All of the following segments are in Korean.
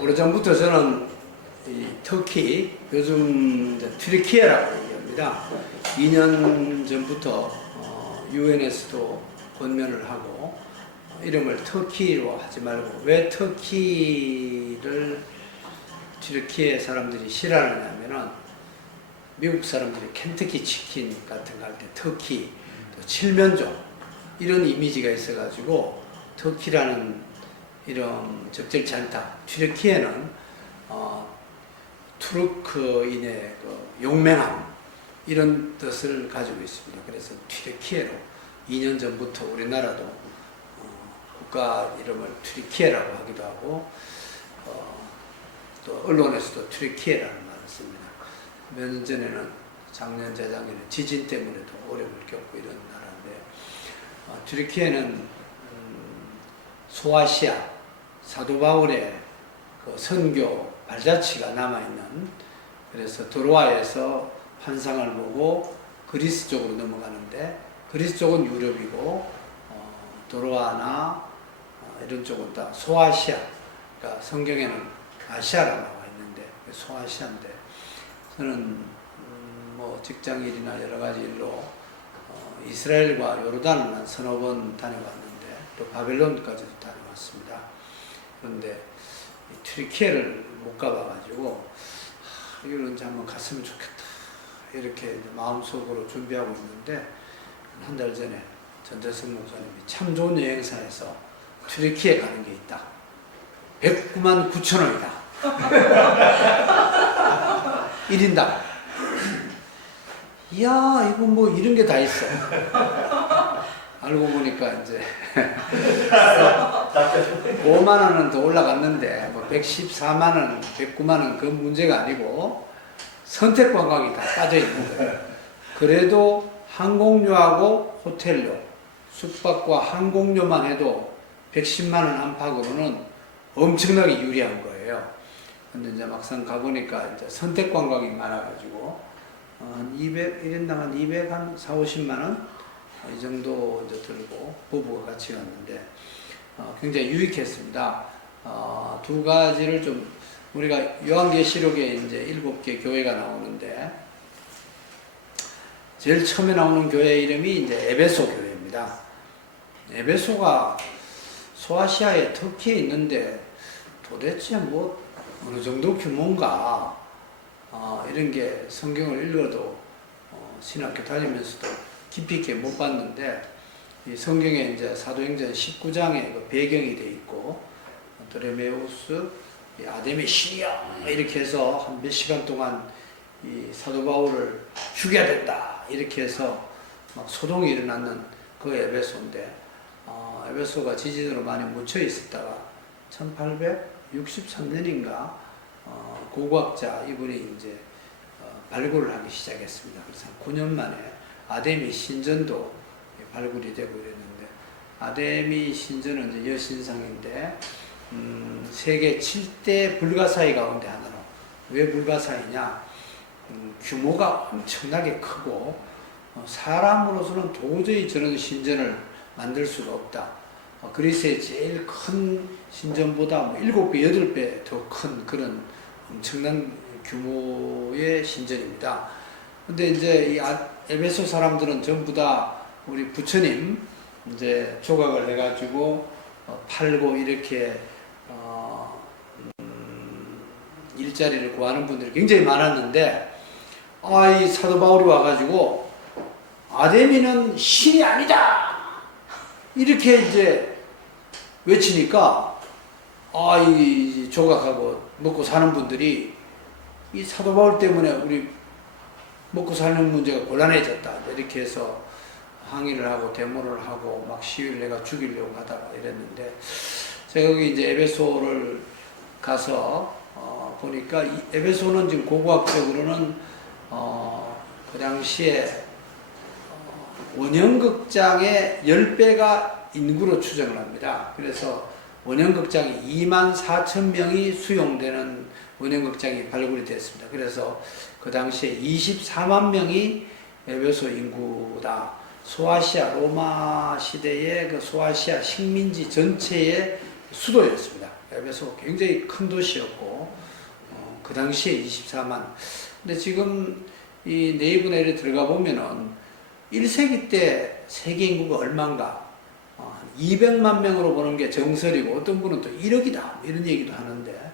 오래전부터 저는 이 터키, 요즘 튀르키예라고 얘기합니다. 2년 전부터 UN에서도 권면을 하고 이름을 터키로 하지 말고, 왜 터키를 튀르키예 사람들이 싫어하느냐면은 미국 사람들이 켄터키 치킨 같은 거 할 때 터키, 또 칠면조 이런 이미지가 있어가지고 터키라는 이름 적절치 않다. 튀르키예는 투르크인의 그 용맹함 이런 뜻을 가지고 있습니다. 그래서 튀르키예로 2년 전부터 우리나라도 국가 이름을 튀르키예라고 하기도 하고 또 언론에서도 튀르키예라는 말을 씁니다. 몇 년 전에는 작년 재작년에 지진 때문에도 어려움을 겪고 이런 나라인데 튀르키예는 소아시아 사도 바울의 그 선교 발자취가 남아있는, 그래서 드로아에서 환상을 보고 그리스 쪽으로 넘어가는데, 그리스 쪽은 유럽이고 드로아나 이런 쪽은 다 소아시아, 그러니까 성경에는 아시아가 나와 있는데 소아시아인데, 저는 뭐 직장일이나 여러 가지 일로 이스라엘과 요르단을 한 서너 번 다녀왔는데 또 바벨론까지도 다녀왔습니다. 그런데 튀르키예를 못 가봐가지고 이거는 이제 한번 갔으면 좋겠다 이렇게 마음속으로 준비하고 있는데, 한 달 전에 전재승 목사님이 참 좋은 여행사에서 튀르키예 가는 게 있다. 109만 9천 원이다. 1인당. 이야, 이거 뭐 이런 게 다 있어. 알고 보니까 이제 5만 원은 더 올라갔는데 뭐 114만 원, 109만 원 그 문제가 아니고 선택 관광이 다 빠져 있는 거예요. 그래도 항공료하고 호텔료, 숙박과 항공료만 해도 110만 원 안팎으로는 엄청나게 유리한 거예요. 근데 이제 막상 가보니까 이제 선택 관광이 많아가지고 한 1인당 한 200, 한 4, 50만 원? 이 정도 이제 들고 부부가 같이 갔는데 굉장히 유익했습니다. 두 가지를 좀, 우리가 요한계시록에 이제 7개 교회가 나오는데 제일 처음에 나오는 교회 이름이 이제 에베소 교회입니다. 에베소가 소아시아의 터키에 있는데 도대체 뭐 어느 정도 규모인가, 이런 게 성경을 읽어도 신학교 다니면서도 깊이 있게 못 봤는데, 이 성경에 이제 사도행전 19장에 그 배경이 돼 있고, 드레메우스, 아데미 신이야 이렇게 해서 한 몇 시간 동안 이 사도 바울을 죽여야 된다 이렇게 해서 막 소동이 일어났는 그 에베소인데, 에베소가 지진으로 많이 묻혀 있었다가 1863년인가 고고학자 이분이 이제 발굴을 하기 시작했습니다. 그래서 9년 만에 아데미 신전도 발굴이 되고 이랬는데, 아데미 신전은 이제 여신상인데 세계 7대 불가사의 가운데 하나로. 왜 불가사의냐? 규모가 엄청나게 크고 사람으로서는 도저히 저런 신전을 만들 수가 없다. 그리스의 제일 큰 신전보다 뭐 7배, 8배 더 큰 그런 엄청난 규모의 신전입니다. 근데 이제 이 에베소 사람들은 전부 다 우리 부처님 이제 조각을 해가지고 팔고 이렇게 일자리를 구하는 분들이 굉장히 많았는데, 이 사도 바울이 와가지고 아데미는 신이 아니다 이렇게 이제 외치니까 이 조각하고 먹고 사는 분들이 이 사도 바울 때문에 우리 먹고 사는 문제가 곤란해졌다 이렇게 해서 항의를 하고 데모를 하고 막 시위를 내가 죽이려고 하다가 이랬는데, 제가 거기 이제 에베소를 가서 보니까 이 에베소는 지금 고고학적으로는 그 당시에 원형극장의 10배가 인구로 추정을 합니다. 그래서 원형극장이 24,000명이 수용되는 원형극장이 발굴이 됐습니다. 그래서 그 당시에 24만 명이 에베소 인구다. 소아시아 로마 시대의 그 소아시아 식민지 전체의 수도였습니다. 에베소 굉장히 큰 도시였고 그 당시에 24만. 근데 지금 이 네이버 내에 들어가 보면은 1세기 때 세계 인구가 얼마인가? 200만 명으로 보는 게 정설이고 어떤 분은 또 1억이다 이런 얘기도 하는데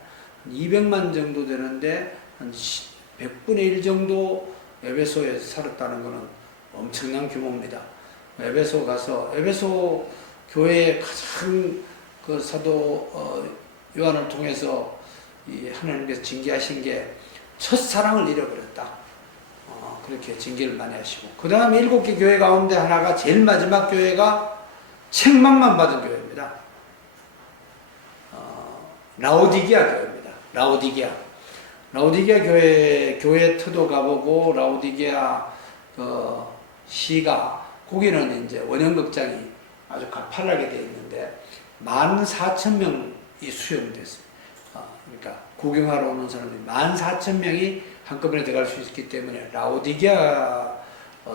200만 정도 되는데 한 100분의 1 정도 에베소에 살았다는 것은 엄청난 규모입니다. 에베소 가서 에베소 교회의 가장 그 사도 요한을 통해서 이 하나님께서 징계하신 게 첫사랑을 잃어버렸다. 그렇게 징계를 많이 하시고 그 다음에 7개 교회 가운데 하나가 제일 마지막 교회가 책망만 받은 교회입니다. 라오디게아 교회입니다. 라오디게아 교회 터도 가보고 라오디게아 시가 거기는 이제 원형극장이 아주 가팔하게 되어 있는데 14,000명이 수용됐어요. 그러니까 구경하러 오는 사람들이 14,000명이 한꺼번에 들어갈 수 있기 때문에 라오디게아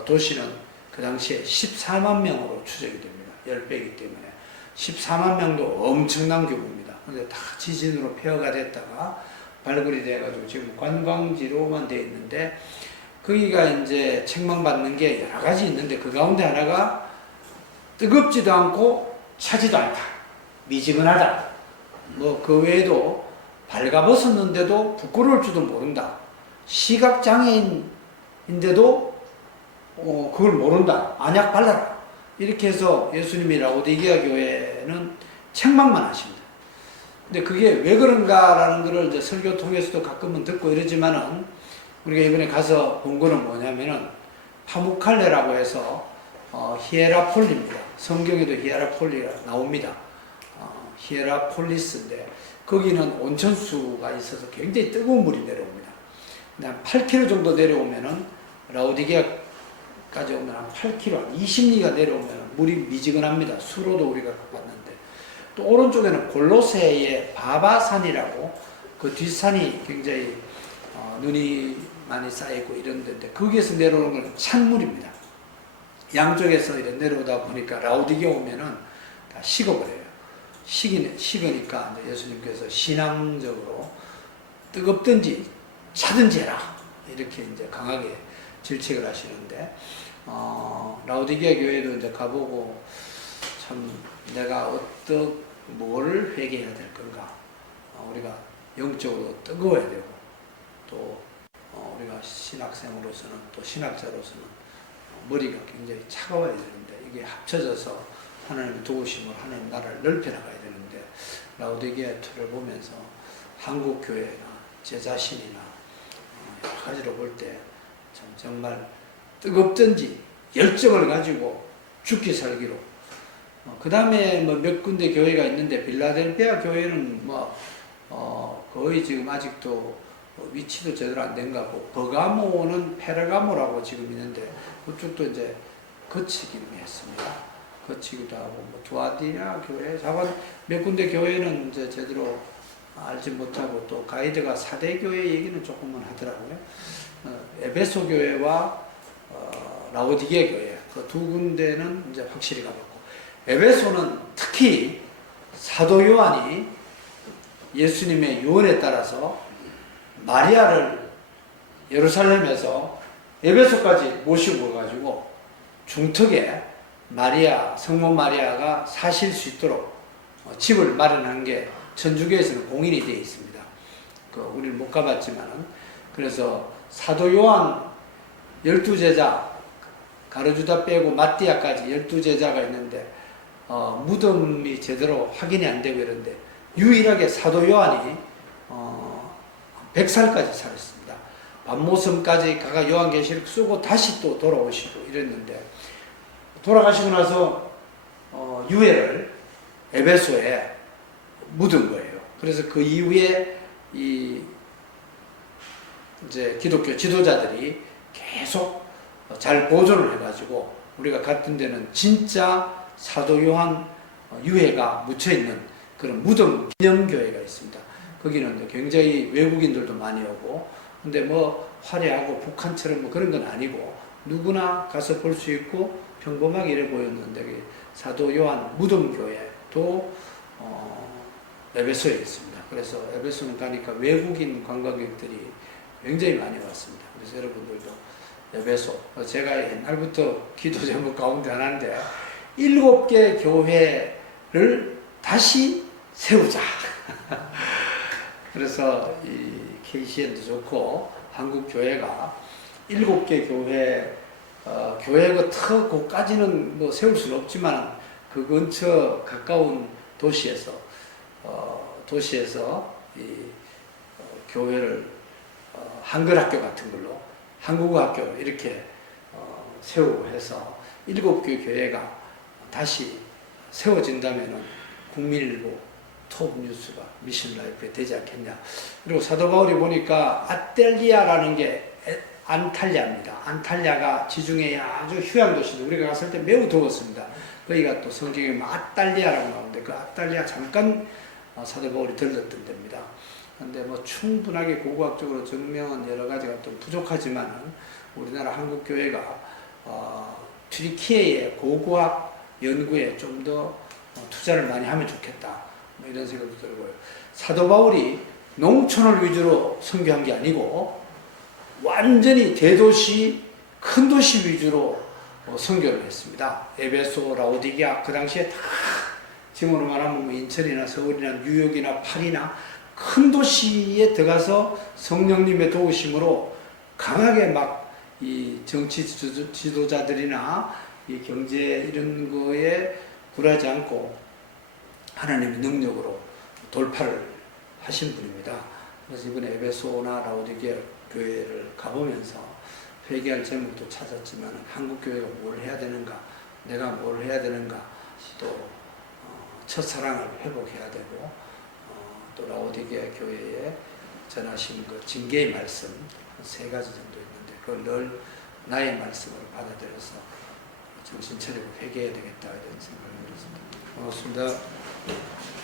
도시는 그 당시에 14만 명으로 추정이 됩니다. 10배이기 때문에 14만 명도 엄청난 규모입니다. 근데 다 지진으로 폐허가 됐다가 발굴이 돼가지고 지금 관광지로만 되어 있는데 거기가 이제 책망받는 게 여러 가지 있는데 그 가운데 하나가 뜨겁지도 않고 차지도 않다. 미지근하다. 뭐 그 외에도 발가벗었는데도 부끄러울 줄도 모른다. 시각장애인인데도 그걸 모른다. 안약 발라라. 이렇게 해서 예수님이 라오디게아 교회는 책망만 하십니다. 근데 그게 왜 그런가라는 것을 이제 설교 통해서도 가끔은 듣고 이러지만은 우리가 이번에 가서 본 거는 뭐냐면은 파무칼레라고 해서 히에라폴리입니다. 성경에도 히에라폴리가 나옵니다. 히에라폴리스인데 거기는 온천수가 있어서 굉장히 뜨거운 물이 내려옵니다. 한 8km 정도 내려오면은 라오디게아까지 오면 한 8km, 한 20리가 내려오면 물이 미지근합니다. 수로도 우리가 봤는데 또 오른쪽에는 골로새의 바바산이라고 그 뒷산이 굉장히 눈이 많이 쌓이고 이런 데인데 거기에서 내려오는 건 찬물입니다. 양쪽에서 이렇게 내려오다 보니까 라오디게아 오면은 다 식어버려요. 식으니까 예수님께서 신앙적으로 뜨겁든지 차든지 해라 이렇게 이제 강하게 질책을 하시는데 라오디게아 교회도 이제 가보고 참 내가 뭘 회개해야 될 건가? 우리가 영적으로 뜨거워야 되고 또 우리가 신학생으로서는 또 신학자로서는 머리가 굉장히 차가워야 되는데 이게 합쳐져서 하나님의 도우심으로 하나님 나라를 넓혀나가야 되는데 라오디게아 틀을 보면서 한국 교회나 제 자신이나 여러 가지로 볼 때 참 정말 뜨겁든지 열정을 가지고 죽기 살기로 그 다음에 뭐 몇 군데 교회가 있는데 빌라델피아 교회는 거의 지금 아직도 위치도 제대로 안 된 것 같고 버가모는 페르가모라고 지금 있는데 그쪽도 이제 거치기로 했습니다. 거치기도 하고 뭐 두아디라 교회 자반 몇 군데 교회는 이제 제대로 알지 못하고 또 가이드가 4대 교회 얘기는 조금만 하더라고요. 에베소 교회와 라오디게아 교회 그 두 군데는 이제 확실히 가봤고 에베소는 특히 사도 요한이 예수님의 유언에 따라서 마리아를 예루살렘에서 에베소까지 모시고 가지고 중턱에 마리아, 성모 마리아가 사실 수 있도록 집을 마련한 게 천주교에서는 공인이 되어 있습니다. 우리는 못 가봤지만은 그래서 사도 요한 12제자 가르주다 빼고 마띠아까지 12제자가 있는데 무덤이 제대로 확인이 안 되고 이런데 유일하게 사도 요한이 100살까지 살았습니다. 밤모섬까지 가가 요한계시록 쓰고 다시 또 돌아오시고 이랬는데 돌아가시고 나서 유해를 에베소에 묻은 거예요. 그래서 그 이후에 이제 기독교 지도자들이 계속 잘 보존을 해가지고 우리가 갔던 데는 진짜 사도 요한 유해가 묻혀 있는 그런 무덤 기념교회가 있습니다. 거기는 굉장히 외국인들도 많이 오고 근데 뭐 화려하고 북한처럼 뭐 그런 건 아니고 누구나 가서 볼 수 있고 평범하게 이래 보였는데 사도 요한 무덤교회도 에베소에 있습니다. 그래서 에베소는 가니까 외국인 관광객들이 굉장히 많이 왔습니다. 그래서 여러분들도 에베소, 제가 옛날부터 기도 제목 가운데 하나인데 7개 교회를 다시 세우자. 그래서 이 KCN도 좋고 한국 교회가 7개 교회, 교회가 더 곳까지는 뭐 세울 수는 없지만 그 근처 가까운 도시에서 이 교회를 한글학교 같은 걸로 한국어학교 이렇게 세우고 해서 7개 교회가 다시 세워진다면은 국민일보 톱뉴스가 미션 라이프에 되지 않겠냐. 그리고 사도 바울이 보니까 아델리아라는 게 안탈리아입니다. 안탈리아가 지중해의 아주 휴양 도시인데 우리가 갔을 때 매우 더웠습니다. 거기가 또 성경에 아달리아라고 나오는데 그 아달리아 잠깐 사도 바울이 들렀던 데입니다. 그런데 뭐 충분하게 고고학적으로 증명은 여러 가지가 좀 부족하지만은 우리나라 한국 교회가 튀르키예의 고고학 연구에 좀 더 투자를 많이 하면 좋겠다. 뭐 이런 생각도 들고요. 사도 바울이 농촌을 위주로 선교한 게 아니고 완전히 대도시, 큰 도시 위주로 선교를 했습니다. 에베소, 라오디게아 그 당시에 다 지금으로 말하면 뭐 인천이나 서울이나 뉴욕이나 파리나 큰 도시에 들어가서 성령님의 도우심으로 강하게 막 이 정치 지도자들이나 이 경제 이런 거에 굴하지 않고 하나님의 능력으로 돌파를 하신 분입니다. 그래서 이번에 에베소나 라오디게아 교회를 가보면서 회개할 제목도 찾았지만 한국 교회가 뭘 해야 되는가, 내가 뭘 해야 되는가, 또 첫사랑을 회복해야 되고 또 라오디게아 교회에 전하신 그 징계의 말씀 3가지 정도 있는데 그걸 늘 나의 말씀으로 받아들여서 정신 차리고 회개해야 되겠다 이런 생각을 했습니다. 고맙습니다.